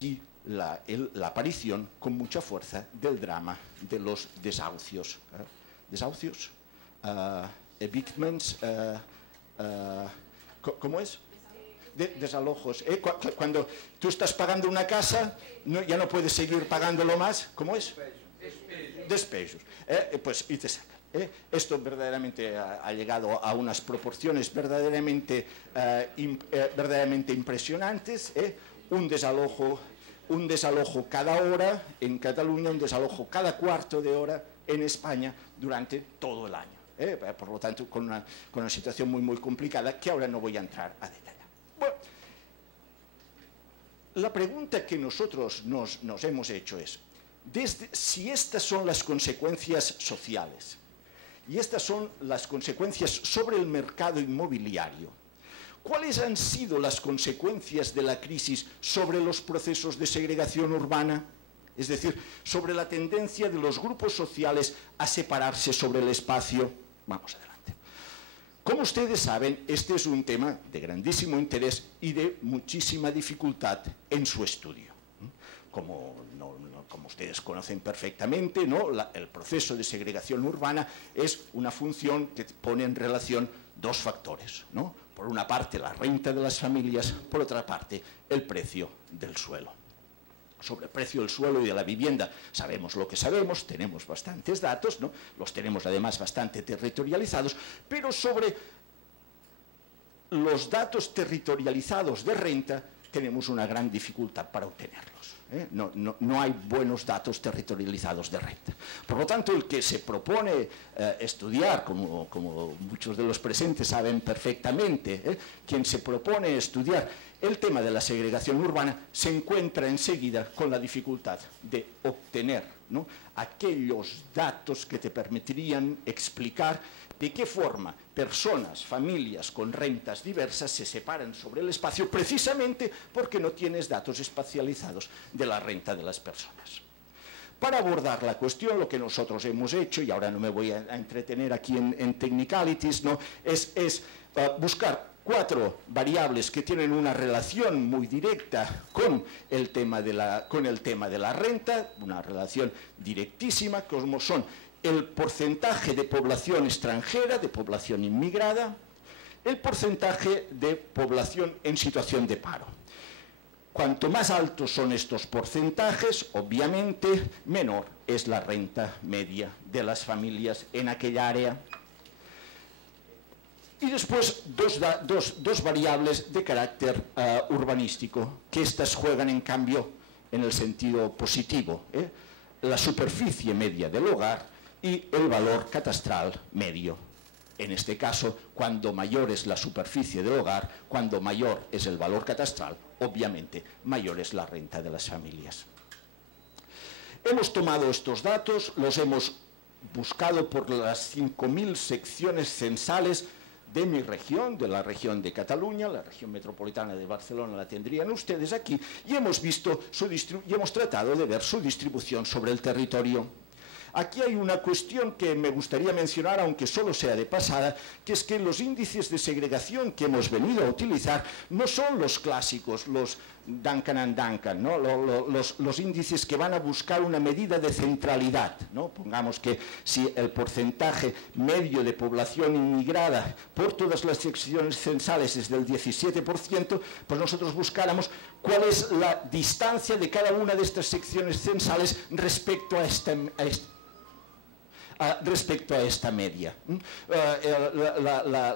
y la aparición con mucha fuerza del drama de los desahucios. ¿Desahucios? Evictments. ¿Cómo es? Desalojos. Cuando tú estás pagando una casa, ya no puedes seguir pagándolo más. ¿Cómo es? Despejos. Pues y te sacan. Esto verdaderamente ha llegado a unas proporciones verdaderamente impresionantes. Un desalojo cada hora en Cataluña, un desalojo cada cuarto de hora en España durante todo el año. Por lo tanto, con una situación muy, muy complicada que ahora no voy a entrar a detallar. Bueno, la pregunta que nosotros nos hemos hecho es, si estas son las consecuencias sociales y estas son las consecuencias sobre el mercado inmobiliario, ¿cuáles han sido las consecuencias de la crisis sobre los procesos de segregación urbana? Es decir, sobre la tendencia de los grupos sociales a separarse sobre el espacio. Vamos adelante. Como ustedes saben, este es un tema de grandísimo interés y de muchísima dificultad en su estudio. Como ustedes conocen perfectamente, ¿no? El proceso de segregación urbana es una función que pone en relación dos factores, ¿no? Por una parte, la renta de las familias, por otra parte, el precio del suelo. Sobre el precio del suelo y de la vivienda sabemos lo que sabemos, tenemos bastantes datos, ¿no? Los tenemos además bastante territorializados, pero sobre los datos territorializados de renta tenemos una gran dificultad para obtenerlos. No hay buenos datos territorializados de renta. Por lo tanto, el que se propone estudiar, como muchos de los presentes saben perfectamente, quien se propone estudiar el tema de la segregación urbana se encuentra enseguida con la dificultad de obtener, ¿no?, aquellos datos que te permitirían explicar de qué forma personas, familias con rentas diversas se separan sobre el espacio precisamente porque no tienes datos espacializados de la renta de las personas. Para abordar la cuestión, lo que nosotros hemos hecho, y ahora no me voy a entretener aquí en technicalities, ¿no?, es buscar 4 variables que tienen una relación muy directa con el tema de la renta, una relación directísima, como son el porcentaje de población extranjera, de población inmigrada, el porcentaje de población en situación de paro. Cuanto más altos son estos porcentajes, obviamente, menor es la renta media de las familias en aquella área. Y después dos variables de carácter urbanístico, que estas juegan en cambio en el sentido positivo, la superficie media del hogar y el valor catastral medio. En este caso, cuando mayor es la superficie del hogar, cuando mayor es el valor catastral, obviamente mayor es la renta de las familias. Hemos tomado estos datos, los hemos buscado por las 5.000 secciones censales de mi región, de la región de Cataluña, la región metropolitana de Barcelona la tendrían ustedes aquí, y hemos tratado de ver su distribución sobre el territorio. Aquí hay una cuestión que me gustaría mencionar, aunque solo sea de pasada, que es que los índices de segregación que hemos venido a utilizar no son los clásicos, los Duncan and Duncan, ¿no?, los índices que van a buscar una medida de centralidad, ¿no? Pongamos que si el porcentaje medio de población inmigrada por todas las secciones censales es del 17%, pues nosotros buscáramos cuál es la distancia de cada una de estas secciones censales respecto a esta media.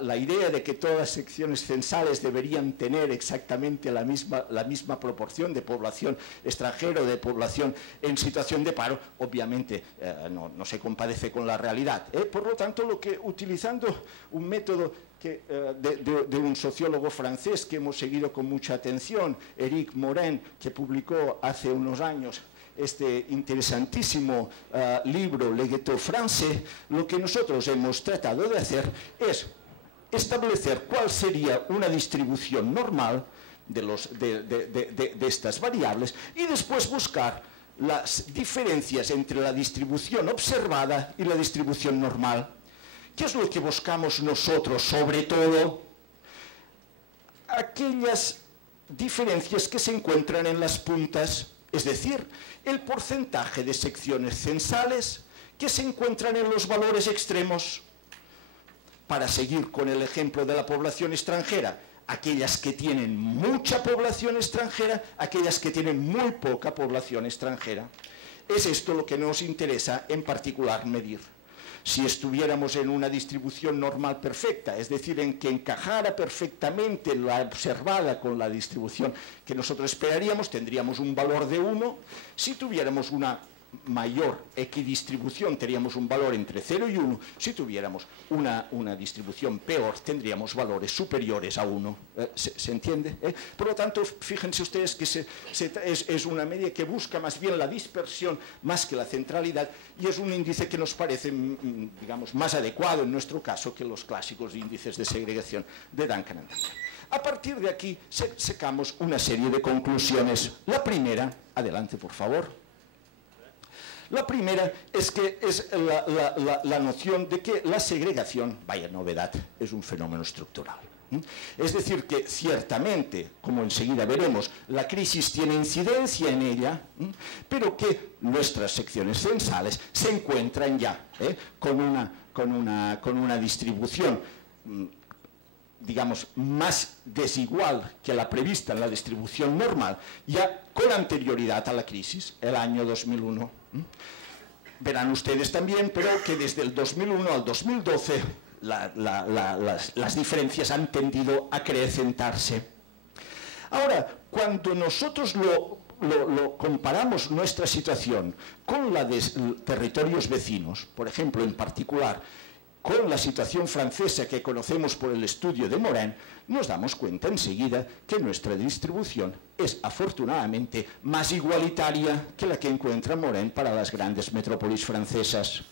La idea de que todas las secciones censales deberían tener exactamente la misma proporción de población extranjera o de población en situación de paro, obviamente no se compadece con la realidad. Por lo tanto, utilizando un método de un sociólogo francés que hemos seguido con mucha atención, Éric Morin, que publicó hace unos años este interesantísimo libro Le Ghetto Français, lo que nosotros hemos tratado de hacer es establecer cuál sería una distribución normal de estas variables y después buscar las diferencias entre la distribución observada y la distribución normal. ¿Qué es lo que buscamos nosotros? Sobre todo, aquellas diferencias que se encuentran en las puntas, es decir, el porcentaje de secciones censales que se encuentran en los valores extremos. Para seguir con el ejemplo de la población extranjera, aquellas que tienen mucha población extranjera, aquellas que tienen muy poca población extranjera. Es esto lo que nos interesa en particular medir. Si estuviéramos en una distribución normal perfecta, es decir, en que encajara perfectamente la observada con la distribución que nosotros esperaríamos, tendríamos un valor de 1. Si tuviéramos una mayor equidistribución, tendríamos un valor entre 0 y 1. Si tuviéramos una distribución peor, tendríamos valores superiores a 1. ¿Se entiende? Por lo tanto, fíjense ustedes que es una media que busca más bien la dispersión más que la centralidad, y es un índice que nos parece, digamos, más adecuado en nuestro caso que los clásicos índices de segregación de Duncan and Duncan. A partir de aquí sacamos una serie de conclusiones. La primera, adelante por favor. La primera es que es la noción de que la segregación, vaya novedad, es un fenómeno estructural. Es decir, que ciertamente, como enseguida veremos, la crisis tiene incidencia en ella, pero que nuestras secciones censales se encuentran ya con una distribución, digamos, más desigual que la prevista en la distribución normal, ya con anterioridad a la crisis, el año 2001. Verán ustedes también, pero que desde el 2001 al 2012 las diferencias han tendido a acrecentarse. Ahora, cuando nosotros comparamos nuestra situación con la de territorios vecinos, por ejemplo, en particular, con la situación francesa que conocemos por el estudio de Morin, nos damos cuenta enseguida que nuestra distribución es afortunadamente más igualitaria que la que encuentra Morin para las grandes metrópolis francesas.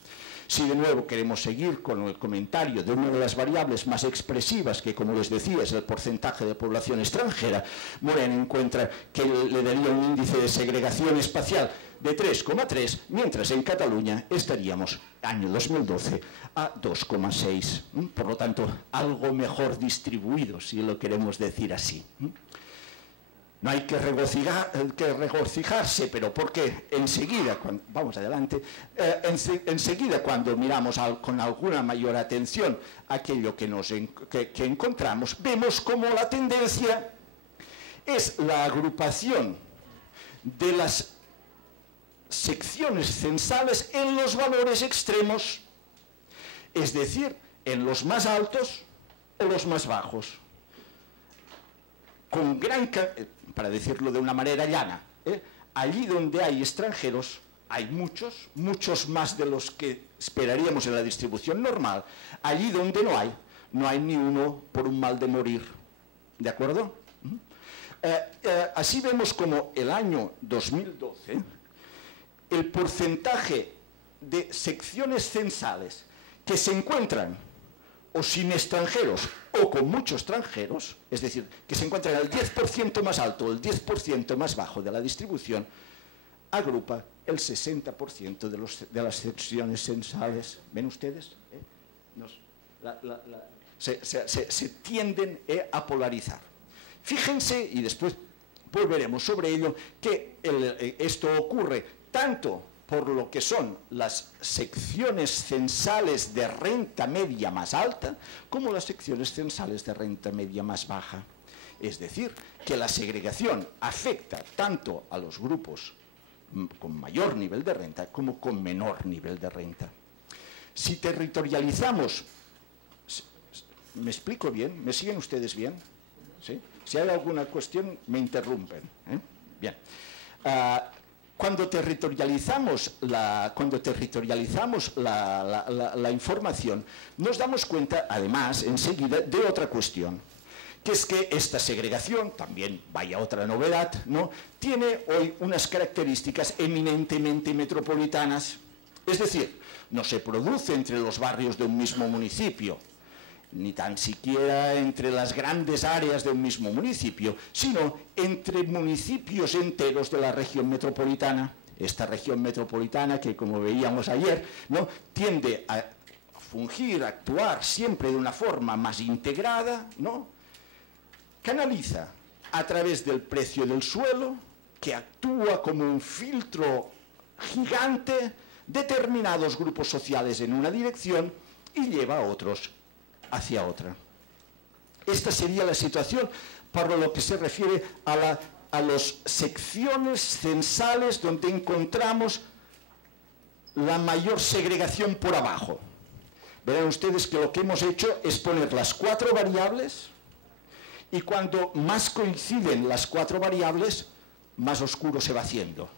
Si de nuevo queremos seguir con el comentario de una de las variables más expresivas, que como les decía es el porcentaje de población extranjera, Morin encuentra que le daría un índice de segregación espacial de 3,3, mientras en Cataluña estaríamos, año 2012, a 2,6. Por lo tanto, algo mejor distribuido, si lo queremos decir así. No hay que regocijarse, pero porque enseguida, vamos adelante, enseguida cuando miramos con alguna mayor atención aquello que encontramos, vemos como la tendencia es la agrupación de las secciones censales en los valores extremos, es decir, en los más altos o los más bajos. Con para decirlo de una manera llana, allí donde hay extranjeros hay muchos más de los que esperaríamos en la distribución normal. Allí donde no hay ni uno por un mal de morir. ¿De acuerdo? Así vemos como el año 2012, el porcentaje de secciones censales que se encuentran o sin extranjeros o con muchos extranjeros, es decir, que se encuentran el 10% más alto o el 10% más bajo de la distribución, agrupa el 60% de las secciones censales. ¿Ven ustedes? Se tienden a polarizar. Fíjense, y después volveremos sobre ello, que esto ocurre tanto por lo que son las secciones censales de renta media más alta, como las secciones censales de renta media más baja. Es decir, que la segregación afecta tanto a los grupos con mayor nivel de renta como con menor nivel de renta. Si territorializamos, ¿me explico bien? ¿Me siguen ustedes bien? ¿Sí? Si hay alguna cuestión, me interrumpen. Bien. Cuando territorializamos la información, nos damos cuenta, además, enseguida, de otra cuestión, que es que esta segregación, también vaya otra novedad, ¿no?, tiene hoy unas características eminentemente metropolitanas. Es decir, no se produce entre los barrios de un mismo municipio, ni tan siquiera entre las grandes áreas de un mismo municipio, sino entre municipios enteros de la región metropolitana. Esta región metropolitana que, como veíamos ayer, ¿no?, tiende a fungir, a actuar siempre de una forma más integrada, ¿no?, canaliza a través del precio del suelo, que actúa como un filtro gigante, determinados grupos sociales en una dirección y lleva a otros hacia otra. Esta sería la situación para lo que se refiere a las secciones censales donde encontramos la mayor segregación por abajo. Verán ustedes que lo que hemos hecho es poner las 4 variables y cuando más coinciden las 4 variables, más oscuro se va haciendo.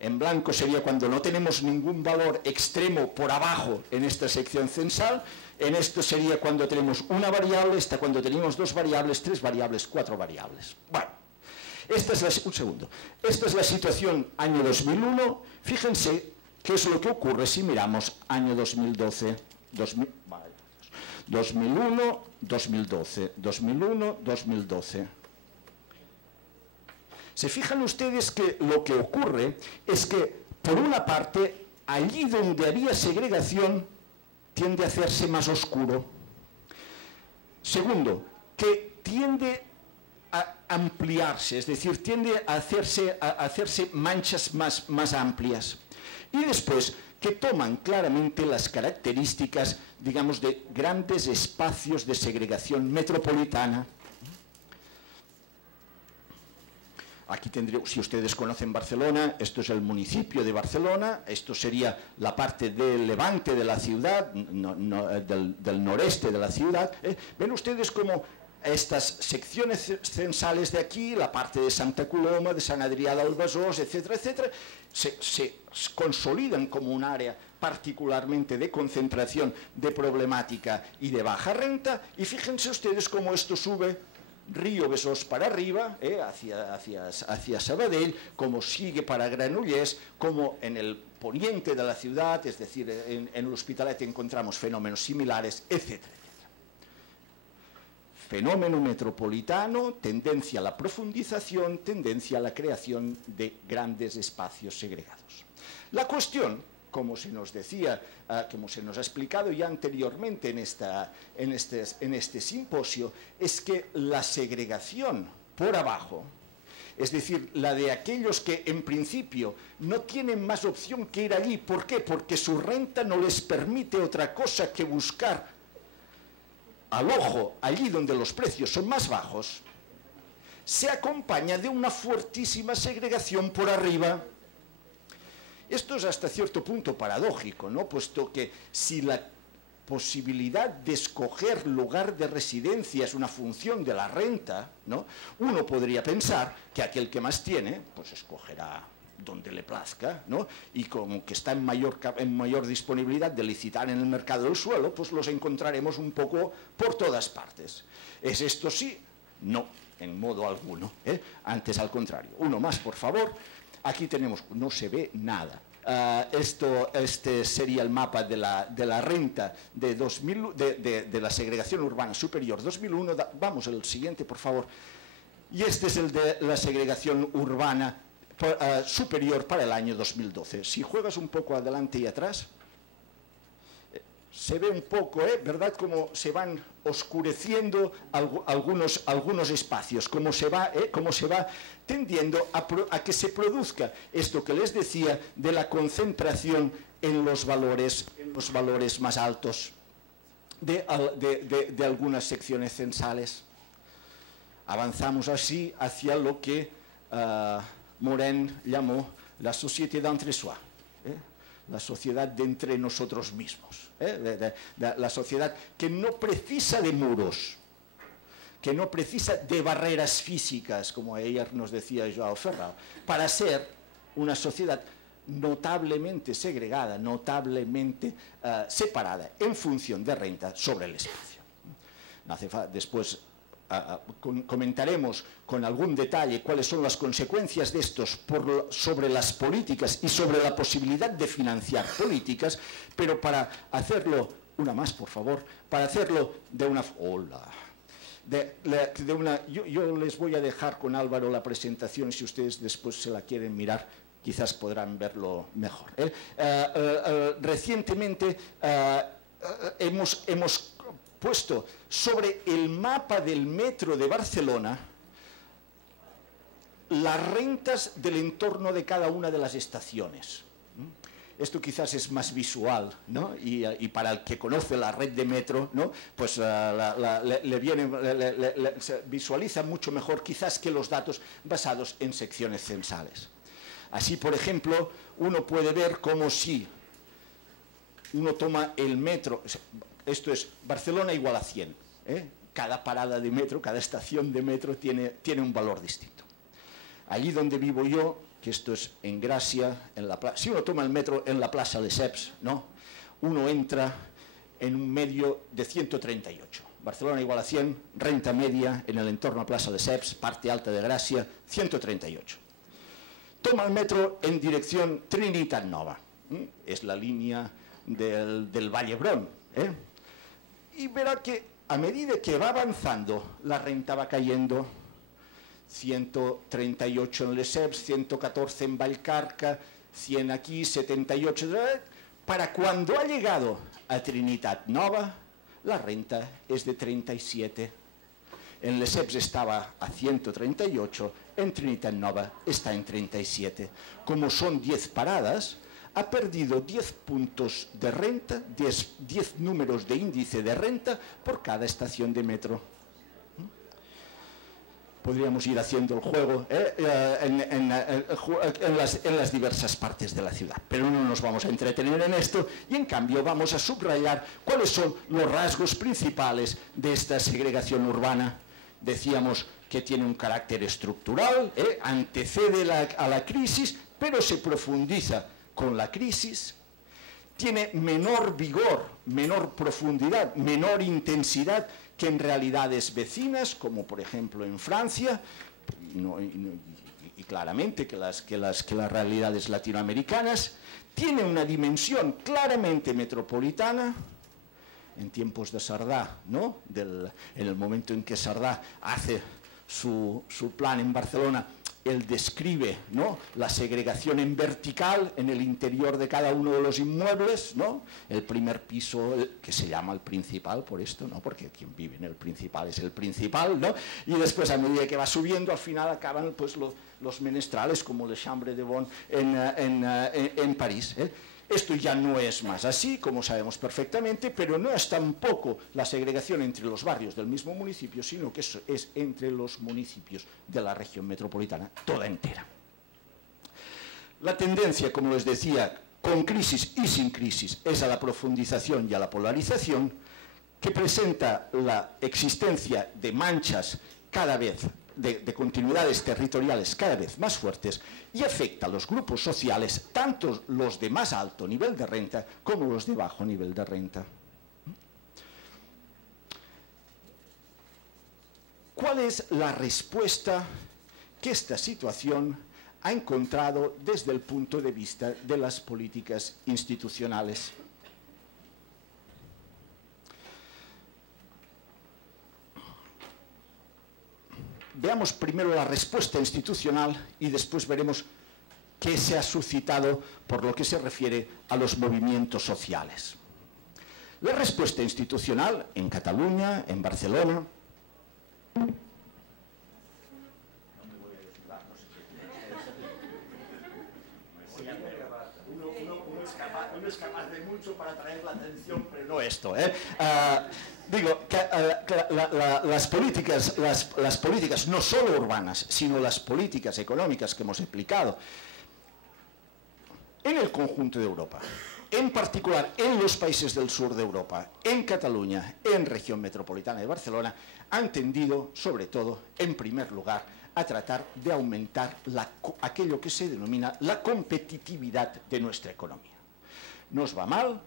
En blanco sería cuando no tenemos ningún valor extremo por abajo en esta sección censal. En esto sería cuando tenemos una variable, esta cuando tenemos 2 variables, 3 variables, 4 variables. Bueno, esta es la situación año 2001. Fíjense qué es lo que ocurre si miramos año 2012, 2001, 2012, 2001, 2012. Se fijan ustedes que lo que ocurre es que, por una parte, allí donde había segregación, tiende a hacerse más oscuro. Segundo, que tiende a ampliarse, es decir, tiende a hacerse manchas más amplias. Y después, que toman claramente las características, digamos, de grandes espacios de segregación metropolitana. Aquí tendré, si ustedes conocen Barcelona, esto es el municipio de Barcelona, esto sería la parte del levante de la ciudad, del noreste de la ciudad. Ven ustedes como estas secciones censales de aquí, la parte de Santa Coloma, de Sant Adrià del Besòs, etcétera, etcétera, se consolidan como un área particularmente de concentración de problemática y de baja renta, y fíjense ustedes cómo esto sube Río Besòs para arriba, hacia Sabadell, como sigue para Granollers, como en el poniente de la ciudad, es decir, en el Hospitalet encontramos fenómenos similares, etcétera. Fenómeno metropolitano, tendencia a la profundización, tendencia a la creación de grandes espacios segregados. La cuestión, como se nos decía, como se nos ha explicado ya anteriormente en este simposio, es que la segregación por abajo, es decir, la de aquellos que en principio no tienen más opción que ir allí. ¿Por qué? Porque su renta no les permite otra cosa que buscar al ojo allí donde los precios son más bajos, se acompaña de una fuertísima segregación por arriba. Esto es hasta cierto punto paradójico, ¿no? Puesto que si la posibilidad de escoger lugar de residencia es una función de la renta, ¿no? Uno podría pensar que aquel que más tiene, pues escogerá donde le plazca, ¿no? Y como que está en mayor disponibilidad de licitar en el mercado del suelo, pues los encontraremos un poco por todas partes. ¿Es esto sí? No, en modo alguno, ¿eh? Antes al contrario. Uno más, por favor. Aquí tenemos, no se ve nada. Este sería el mapa de la renta de la segregación urbana superior 2001. Vamos al siguiente, por favor. Y este es el de la segregación urbana superior para el año 2012. Si juegas un poco adelante y atrás, se ve un poco, ¿verdad?, cómo se van oscureciendo algunos espacios, cómo se va tendiendo a que se produzca esto que les decía de la concentración en los valores más altos de algunas secciones censales. Avanzamos así hacia lo que Morin llamó la société d'entre-soi, la sociedad de entre nosotros mismos, la sociedad que no precisa de muros, que no precisa de barreras físicas, como ayer nos decía Joao Ferrao, para ser una sociedad notablemente segregada, notablemente separada en función de renta sobre el espacio. Después comentaremos con algún detalle cuáles son las consecuencias de estos sobre las políticas y sobre la posibilidad de financiar políticas, pero para hacerlo, una más por favor, para hacerlo de una... Hola. Yo les voy a dejar con Álvaro la presentación, si ustedes después se la quieren mirar, quizás podrán verlo mejor. Recientemente hemos puesto sobre el mapa del metro de Barcelona las rentas del entorno de cada una de las estaciones. Esto quizás es más visual, ¿no? Y para el que conoce la red de metro, ¿no? Pues se visualiza mucho mejor quizás que los datos basados en secciones censales. Así, por ejemplo, uno puede ver cómo si uno toma el metro, esto es Barcelona igual a 100, ¿eh? Cada parada de metro, cada estación de metro tiene un valor distinto. Allí donde vivo yo, que esto es en Gracia, si uno toma el metro en la plaza de Lesseps, ¿no? Uno entra en un medio de 138. Barcelona igual a 100, renta media en el entorno a Plaza de Lesseps, parte alta de Gracia, 138. Toma el metro en dirección Trinitat Nova, es la línea del Vallebron, ¿eh? Y verá que a medida que va avanzando, la renta va cayendo. 138 en Lesseps, 114 en Vallcarca, 100 aquí, 78, para cuando ha llegado a Trinitat Nova, la renta es de 37. En Lesseps estaba a 138, en Trinitat Nova está en 37. Como son 10 paradas, ha perdido 10 puntos de renta, 10 números de índice de renta por cada estación de metro. Podríamos ir haciendo el juego en las diversas partes de la ciudad, pero no nos vamos a entretener en esto y en cambio vamos a subrayar cuáles son los rasgos principales de esta segregación urbana. Decíamos que tiene un carácter estructural, antecede a la crisis, pero se profundiza con la crisis. Tiene menor vigor, menor profundidad, menor intensidad que en realidades vecinas, como por ejemplo en Francia, y claramente que las realidades latinoamericanas. Tiene una dimensión claramente metropolitana. En tiempos de Sardá, ¿no? En el momento en que Sardá hace su plan en Barcelona, él describe, ¿no?, la segregación en vertical en el interior de cada uno de los inmuebles, ¿no? El primer piso, que se llama el principal por esto, ¿no?, porque quien vive en el principal es el principal, ¿no? Y después, a medida que va subiendo, al final acaban pues los menestrales, como Le Chambre de Bon en París, ¿eh? Esto ya no es más así, como sabemos perfectamente, pero no es tampoco la segregación entre los barrios del mismo municipio, sino que es entre los municipios de la región metropolitana, toda entera. La tendencia, como les decía, con crisis y sin crisis, es a la profundización y a la polarización, que presenta la existencia de manchas cada vez de continuidades territoriales cada vez más fuertes y afecta a los grupos sociales, tanto los de más alto nivel de renta como los de bajo nivel de renta. ¿Cuál es la respuesta que esta situación ha encontrado desde el punto de vista de las políticas institucionales? Veamos primero la respuesta institucional y después veremos qué se ha suscitado por lo que se refiere a los movimientos sociales. La respuesta institucional en Cataluña, en Barcelona, uno es capaz de mucho para atraer la atención, pero no esto, ¿eh? Digo que las políticas no solo urbanas, sino las políticas económicas que hemos explicado en el conjunto de Europa, en particular en los países del sur de Europa, en Cataluña, en región metropolitana de Barcelona, han tendido, sobre todo, en primer lugar, a tratar de aumentar aquello que se denomina la competitividad de nuestra economía. Nos va mal,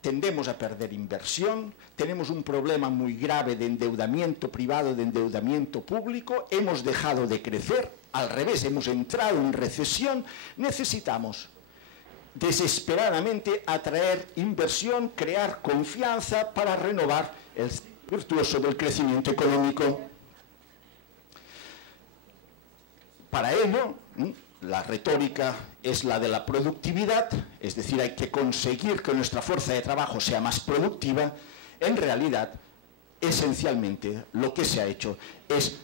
tendemos a perder inversión, tenemos un problema muy grave de endeudamiento privado, de endeudamiento público, hemos dejado de crecer, al revés, hemos entrado en recesión, necesitamos desesperadamente atraer inversión, crear confianza para renovar el virtuoso del crecimiento económico. Para ello, la retórica es la de la productividad, es decir, hay que conseguir que nuestra fuerza de trabajo sea más productiva. En realidad, esencialmente, lo que se ha hecho es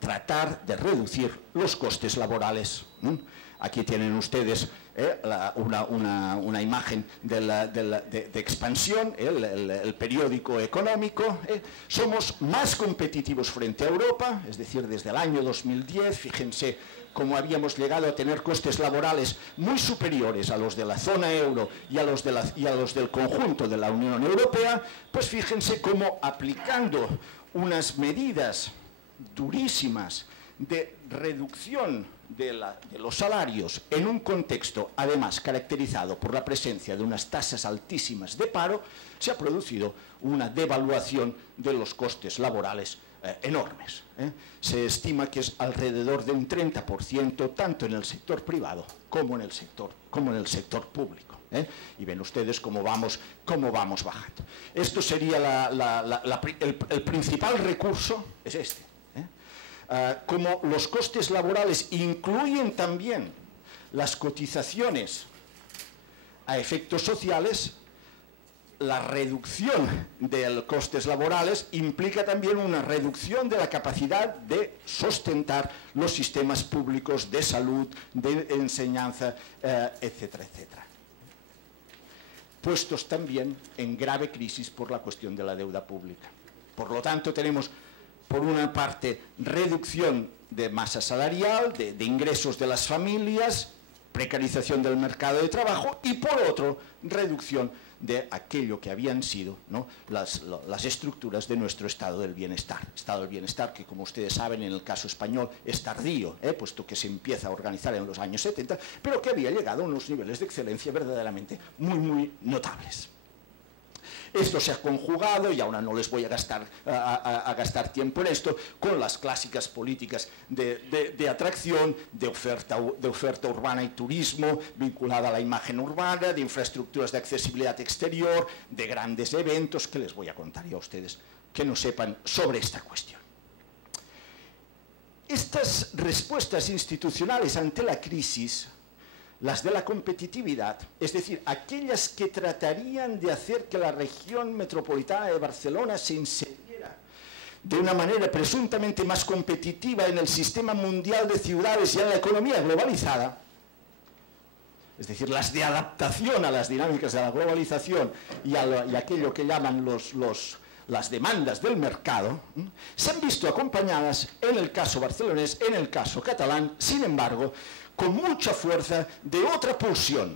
tratar de reducir los costes laborales. Aquí tienen ustedes una imagen de expansión, el periódico económico. Somos más competitivos frente a Europa, es decir, desde el año 2010, fíjense cómo habíamos llegado a tener costes laborales muy superiores a los de la zona euro y a los del conjunto de la Unión Europea. Pues fíjense cómo, aplicando unas medidas durísimas de reducción de los salarios en un contexto, además, caracterizado por la presencia de unas tasas altísimas de paro, se ha producido una devaluación de los costes laborales enormes. Se estima que es alrededor de un 30%, tanto en el sector privado como en el sector público. Y ven ustedes cómo vamos bajando. Esto sería el principal recurso, es este. Como los costes laborales incluyen también las cotizaciones a efectos sociales, la reducción de los costes laborales implica también una reducción de la capacidad de sostentar los sistemas públicos de salud, de enseñanza, etcétera, etcétera. Puestos también en grave crisis por la cuestión de la deuda pública. Por lo tanto, tenemos, por una parte, reducción de masa salarial, de ingresos de las familias, precarización del mercado de trabajo, y por otro, reducción de aquello que habían sido, ¿no?, las estructuras de nuestro estado del bienestar. Estado del bienestar que, como ustedes saben, en el caso español es tardío, puesto que se empieza a organizar en los años 70, pero que había llegado a unos niveles de excelencia verdaderamente muy, muy notables. Esto se ha conjugado, y ahora no les voy a gastar tiempo en esto, con las clásicas políticas de atracción, de oferta urbana y turismo, vinculada a la imagen urbana, de infraestructuras de accesibilidad exterior, de grandes eventos, que les voy a contar yo a ustedes que no sepan sobre esta cuestión. Estas respuestas institucionales ante la crisis, las de la competitividad, es decir, aquellas que tratarían de hacer que la región metropolitana de Barcelona se inseriera de una manera presuntamente más competitiva en el sistema mundial de ciudades y en la economía globalizada, es decir, las de adaptación a las dinámicas de la globalización y aquello que llaman las demandas del mercado, se han visto acompañadas, en el caso barcelonés, en el caso catalán, sin embargo, con mucha fuerza, de otra pulsión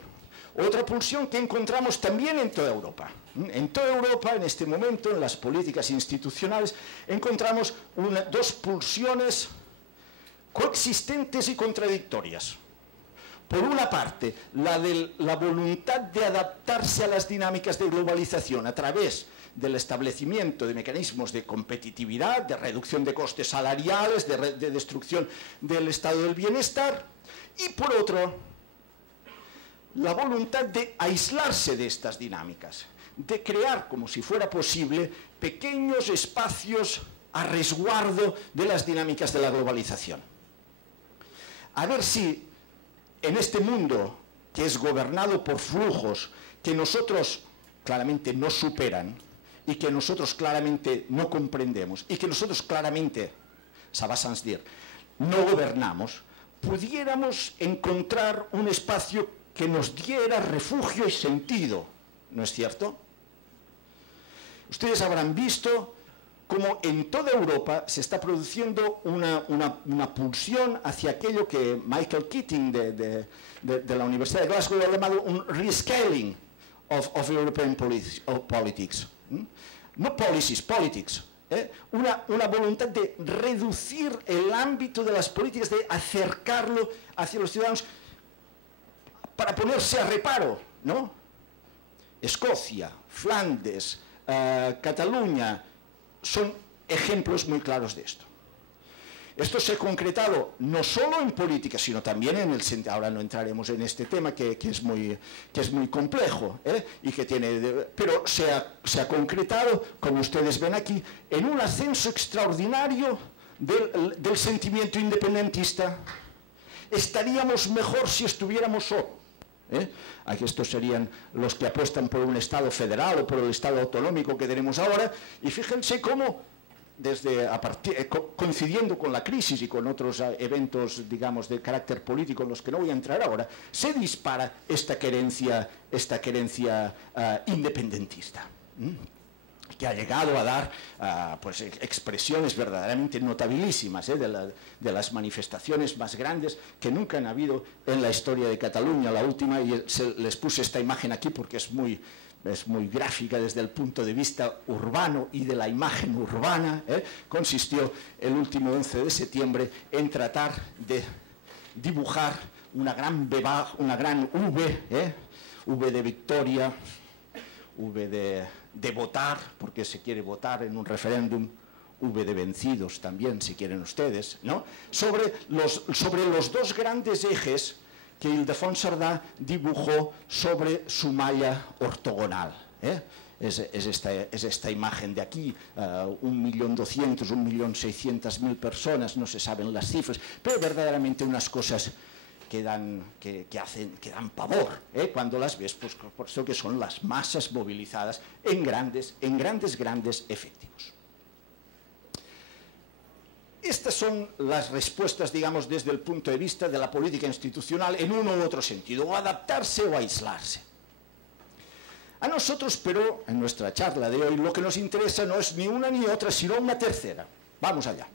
que encontramos también en toda Europa. En toda Europa, en este momento, en las políticas institucionales, encontramos dos pulsiones coexistentes y contradictorias. Por una parte, la voluntad de adaptarse a las dinámicas de globalización a través del establecimiento de mecanismos de competitividad, de reducción de costes salariales, de destrucción del estado del bienestar, y por otro, la voluntad de aislarse de estas dinámicas, de crear, como si fuera posible, pequeños espacios a resguardo de las dinámicas de la globalización. A ver si en este mundo que es gobernado por flujos que nosotros claramente no superan y que nosotros claramente no comprendemos y que nosotros claramente, ça va sans dire, no gobernamos, pudiéramos encontrar un espacio que nos diera refugio y sentido, ¿no es cierto? Ustedes habrán visto cómo en toda Europa se está produciendo una pulsión hacia aquello que Michael Keating de la Universidad de Glasgow ha llamado un rescaling of European politics. No policies, politics. Una voluntad de reducir el ámbito de las políticas, de acercarlo hacia los ciudadanos para ponerse a reparo, ¿no? Escocia, Flandes, Cataluña son ejemplos muy claros de esto. Esto se ha concretado no solo en política, sino también en el sentido, ahora no entraremos en este tema que es muy complejo, y que pero se ha concretado, como ustedes ven aquí, en un ascenso extraordinario del sentimiento independentista. Estaríamos mejor si estuviéramos solos. Aquí estos serían los que apuestan por un Estado federal o por el Estado autonómico que tenemos ahora, y fíjense cómo coincidiendo con la crisis y con otros eventos, digamos, de carácter político en los que no voy a entrar ahora, se dispara esta querencia independentista, que ha llegado a dar pues, expresiones verdaderamente notabilísimas de las manifestaciones más grandes que nunca han habido en la historia de Cataluña. La última, y les puse esta imagen aquí porque es muy gráfica desde el punto de vista urbano y de la imagen urbana, consistió el último 11 de septiembre en tratar de dibujar una gran V, V de victoria, V de votar, porque se quiere votar en un referéndum, V de vencidos también, si quieren ustedes, ¿no? Sobre los dos grandes ejes que Ildefons Cerdà dibujó sobre su malla ortogonal. Es esta imagen de aquí, 1.200.000, 1.600.000 personas, no se saben las cifras, pero verdaderamente unas cosas que dan pavor, cuando las ves, pues por eso que son las masas movilizadas en grandes efectivos. Estas son las respuestas, digamos, desde el punto de vista de la política institucional en uno u otro sentido, o adaptarse o aislarse. A nosotros, pero, en nuestra charla de hoy, lo que nos interesa no es ni una ni otra, sino una tercera. Vamos allá.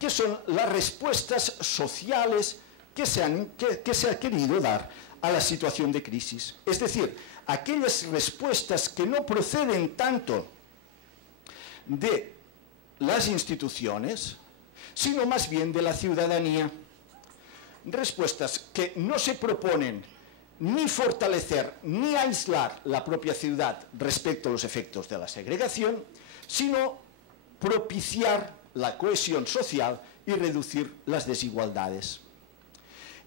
Que son las respuestas sociales que se ha querido dar a la situación de crisis. Es decir, aquellas respuestas que no proceden tanto de las instituciones, sino más bien de la ciudadanía. Respuestas que no se proponen ni fortalecer ni aislar la propia ciudad respecto a los efectos de la segregación, sino propiciar la cohesión social y reducir las desigualdades.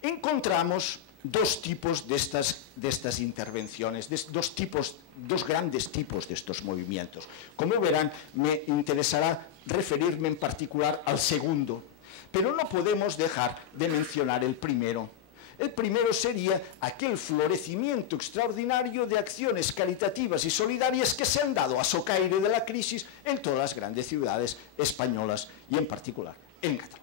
Encontramos dos tipos de estas intervenciones, dos grandes tipos de estos movimientos. Como verán, me interesará referirme en particular al segundo, pero no podemos dejar de mencionar el primero. El primero sería aquel florecimiento extraordinario de acciones caritativas y solidarias que se han dado a socaire de la crisis en todas las grandes ciudades españolas y en particular en Cataluña.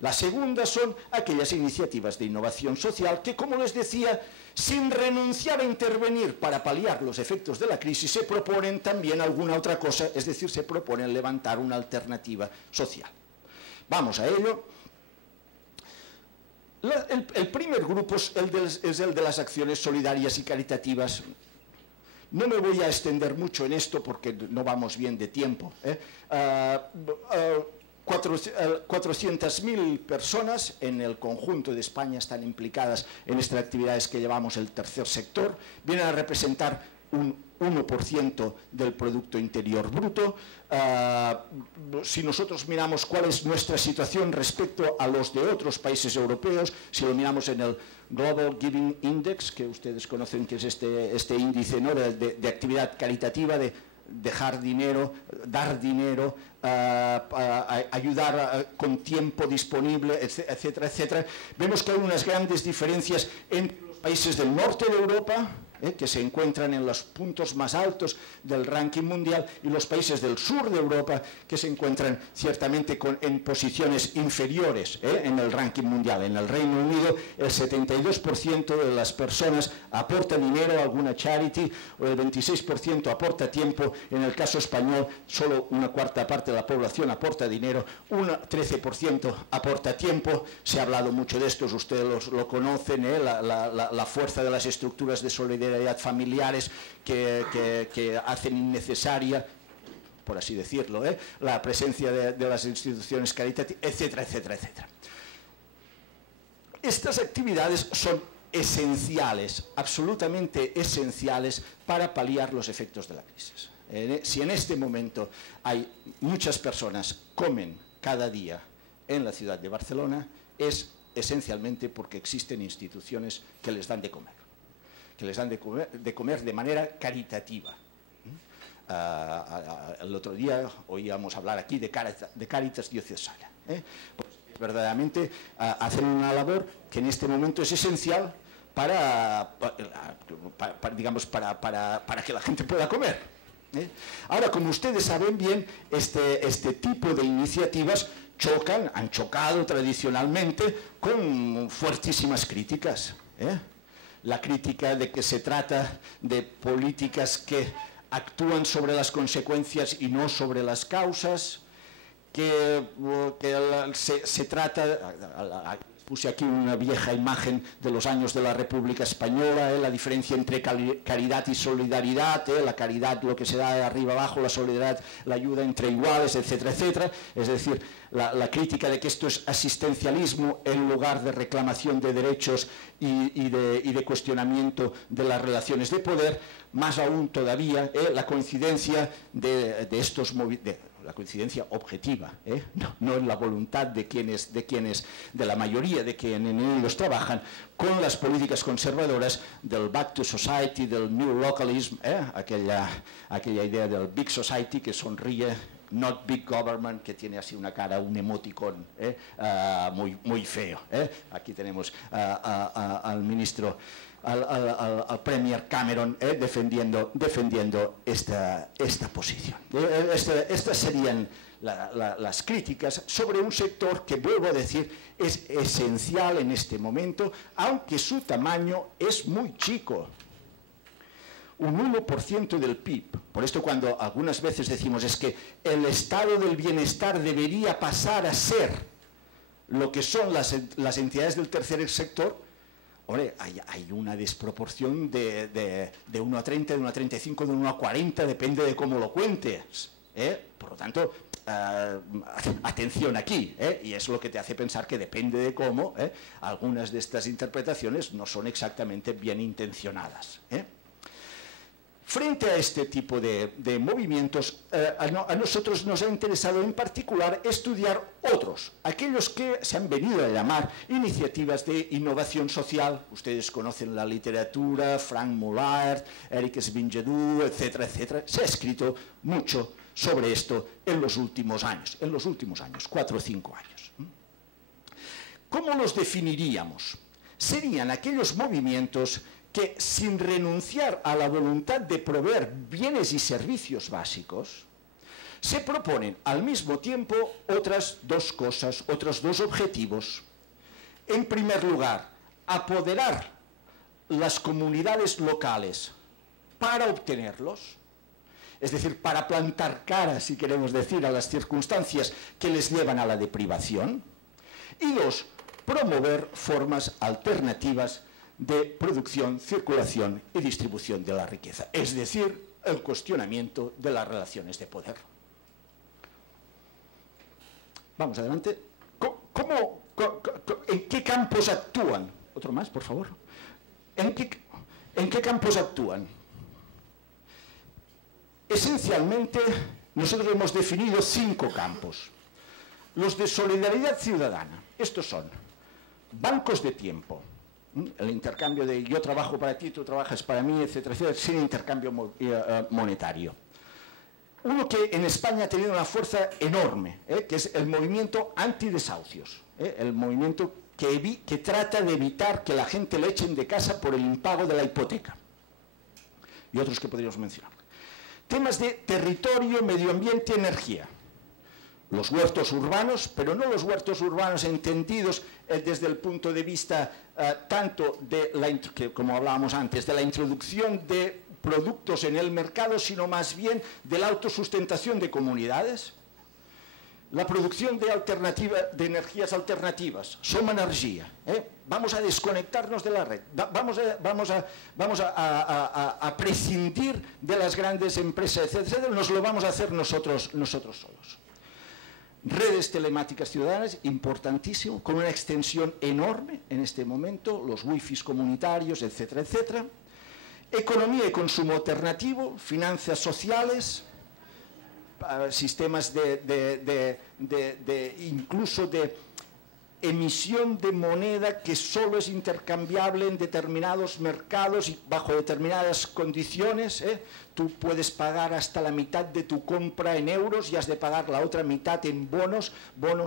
La segunda son aquellas iniciativas de innovación social que, como les decía, sin renunciar a intervenir para paliar los efectos de la crisis, se proponen también alguna otra cosa, es decir, se proponen levantar una alternativa social. Vamos a ello. El primer grupo es el de las acciones solidarias y caritativas. No me voy a extender mucho en esto porque no vamos bien de tiempo. 400.000 personas en el conjunto de España están implicadas en estas actividades que llamamos el tercer sector. Vienen a representar un 1% del Producto Interior Bruto. Si nosotros miramos cuál es nuestra situación respecto a los de otros países europeos, si lo miramos en el Global Giving Index, que ustedes conocen que es este índice, ¿no?, de actividad caritativa, de dejar dinero, dar dinero, ayudar con tiempo disponible, etcétera, etcétera. Vemos que hay unas grandes diferencias entre los países del norte de Europa, que se encuentran en los puntos más altos del ranking mundial, y los países del sur de Europa, que se encuentran ciertamente en posiciones inferiores en el ranking mundial. En el Reino Unido, el 72% de las personas aporta dinero a alguna charity, o el 26% aporta tiempo. En el caso español, solo una cuarta parte de la población aporta dinero, un 13% aporta tiempo. Se ha hablado mucho de esto, ustedes lo conocen, la fuerza de las estructuras de solidaridad familiares que hacen innecesaria, por así decirlo, la presencia de las instituciones caritativas, etcétera, etcétera, etcétera. Estas actividades son esenciales, absolutamente esenciales para paliar los efectos de la crisis. Si en este momento hay muchas personas comen cada día en la ciudad de Barcelona, es esencialmente porque existen instituciones que les dan de comer, de comer de manera caritativa. El otro día oíamos hablar aquí de Cáritas Diocesana. Pues, verdaderamente hacen una labor que en este momento es esencial para que la gente pueda comer. Ahora, como ustedes saben bien, este tipo de iniciativas han chocado tradicionalmente con fuertísimas críticas. La crítica de que se trata de políticas que actúan sobre las consecuencias y no sobre las causas, que se trata... Puse aquí una vieja imagen de los años de la República Española, la diferencia entre caridad y solidaridad, la caridad lo que se da de arriba abajo, la solidaridad la ayuda entre iguales, etcétera, etcétera. Es decir, la crítica de que esto es asistencialismo en lugar de reclamación de derechos y de cuestionamiento de las relaciones de poder, más aún todavía la coincidencia de estos movimientos, la coincidencia objetiva, no en la voluntad de la mayoría de quienes en ellos trabajan, con las políticas conservadoras del Back to Society, del New Localism, aquella idea del Big Society que sonríe, not big government, que tiene así una cara, un emoticón muy feo. Aquí tenemos al ministro, al Premier Cameron defendiendo esta posición. Estas serían las críticas sobre un sector que, vuelvo a decir, es esencial en este momento, aunque su tamaño es muy chico. Un 1% del PIB. Por esto cuando algunas veces decimos es que el estado del bienestar debería pasar a ser lo que son las entidades del tercer sector, hombre, hay una desproporción de 1 a 30, de 1 a 35, de 1 a 40, depende de cómo lo cuentes. Por lo tanto, atención aquí, y es lo que te hace pensar que depende de cómo algunas de estas interpretaciones no son exactamente bien intencionadas. Frente a este tipo de movimientos, a nosotros nos ha interesado en particular estudiar otros, aquellos que se han venido a llamar iniciativas de innovación social. Ustedes conocen la literatura, Frank Mullard, Eric Svinjedou, etcétera, etcétera. Se ha escrito mucho sobre esto en los últimos años, 4 o 5 años. ¿Cómo los definiríamos? Serían aquellos movimientos que, sin renunciar a la voluntad de proveer bienes y servicios básicos, se proponen al mismo tiempo otras dos cosas, otros dos objetivos. En primer lugar, apoderar las comunidades locales para obtenerlos, es decir, para plantar cara, si queremos decir, a las circunstancias que les llevan a la deprivación. Y dos, promover formas alternativas de producción, circulación y distribución de la riqueza, es decir, el cuestionamiento de las relaciones de poder. Vamos adelante. ¿En qué campos actúan? Otro más, por favor. ¿En qué campos actúan? Esencialmente, nosotros hemos definido 5 campos. Los de solidaridad ciudadana. Estos son bancos de tiempo, el intercambio de yo trabajo para ti, tú trabajas para mí, etcétera, etcétera, sin intercambio monetario. Uno que en España ha tenido una fuerza enorme, que es el movimiento antidesahucios, el movimiento que trata de evitar que la gente le echen de casa por el impago de la hipoteca. Y otros que podríamos mencionar. Temas de territorio, medio ambiente y energía. Los huertos urbanos, pero no los huertos urbanos entendidos desde el punto de vista tanto de como hablábamos antes, de la introducción de productos en el mercado, sino más bien de la autosustentación de comunidades. La producción de energías alternativas, Soma Energia. Vamos a desconectarnos de la red, vamos a prescindir de las grandes empresas, etcétera, nos lo vamos a hacer nosotros solos. Redes telemáticas ciudadanas, importantísimo, con una extensión enorme en este momento, los wifis comunitarios, etcétera, etcétera. Economía y consumo alternativo, finanzas sociales, sistemas incluso de emisión de moneda que solo es intercambiable en determinados mercados y bajo determinadas condiciones. Tú puedes pagar hasta la mitad de tu compra en euros y has de pagar la otra mitad en bonos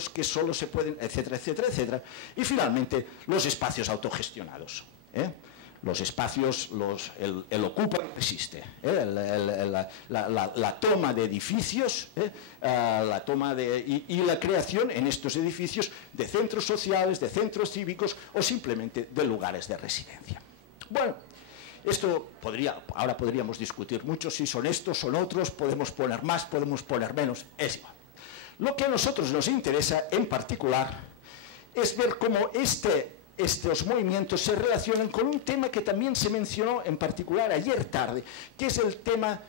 que solo se pueden, etcétera, etcétera, etcétera. Y finalmente, los espacios autogestionados. los espacios, el ocupa y resiste, la toma de edificios, y la creación en estos edificios de centros sociales, de centros cívicos o simplemente de lugares de residencia. Bueno, esto ahora podríamos discutir mucho si son estos, son otros, podemos poner más, podemos poner menos, es igual. Lo que a nosotros nos interesa en particular es ver cómo estos movimientos se relacionan con un tema que también se mencionó en particular ayer tarde, que es el tema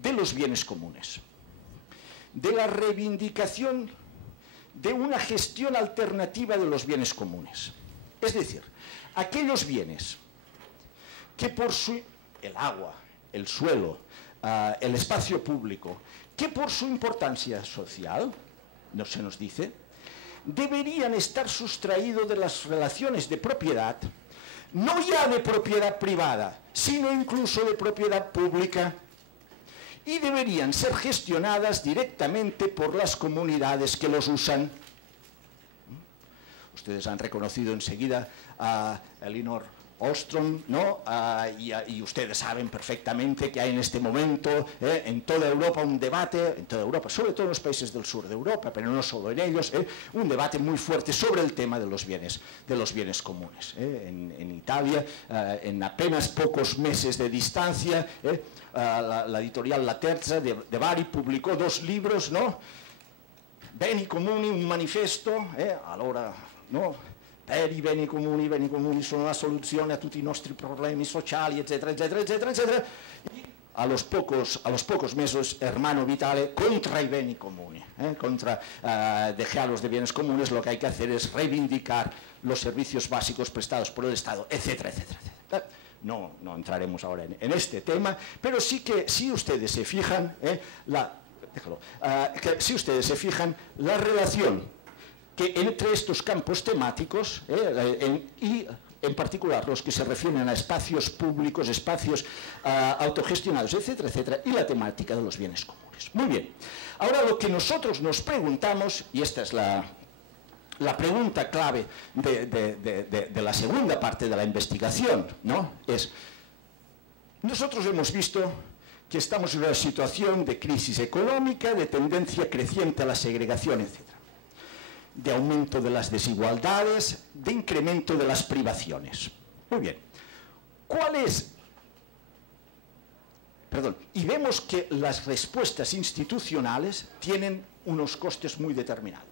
de los bienes comunes, de la reivindicación de una gestión alternativa de los bienes comunes. Es decir, aquellos bienes que por el agua, el suelo, el espacio público, que por su importancia social, no se nos dice, deberían estar sustraídos de las relaciones de propiedad, no ya de propiedad privada, sino incluso de propiedad pública, y deberían ser gestionadas directamente por las comunidades que los usan. Ustedes han reconocido enseguida a Elinor Ostrom, ¿no? Y ustedes saben perfectamente que hay en este momento en toda Europa un debate, en toda Europa, sobre todo en los países del sur de Europa, pero no solo en ellos, un debate muy fuerte sobre el tema de los bienes comunes. En Italia, en apenas pocos meses de distancia, la editorial La Terza de Bari publicó 2 libros, ¿no? Beni comuni, un manifesto, allora, no? Per i beni comuni sono la soluzione a tutti i nostri problemi sociali, eccetera, eccetera, eccetera, eccetera. Y a los pocos meses, Hermano Vitale, contra i beni comuni, contra dejarlos de bienes comunes, lo que hay que hacer es reivindicar los servicios básicos prestados por el Estado, etcétera, etcétera, etcétera. No entraremos ahora en este tema, pero sí que, si ustedes se fijan, si ustedes se fijan, la relación que entre estos campos temáticos, y en particular los que se refieren a espacios públicos, espacios autogestionados, etcétera, etcétera, y la temática de los bienes comunes. Muy bien. Ahora lo que nosotros nos preguntamos, y esta es la pregunta clave de la segunda parte de la investigación, ¿no? Es, nosotros hemos visto que estamos en una situación de crisis económica, de tendencia creciente a la segregación, etcétera, de aumento de las desigualdades, de incremento de las privaciones. Muy bien. Y vemos que las respuestas institucionales tienen unos costes muy determinados.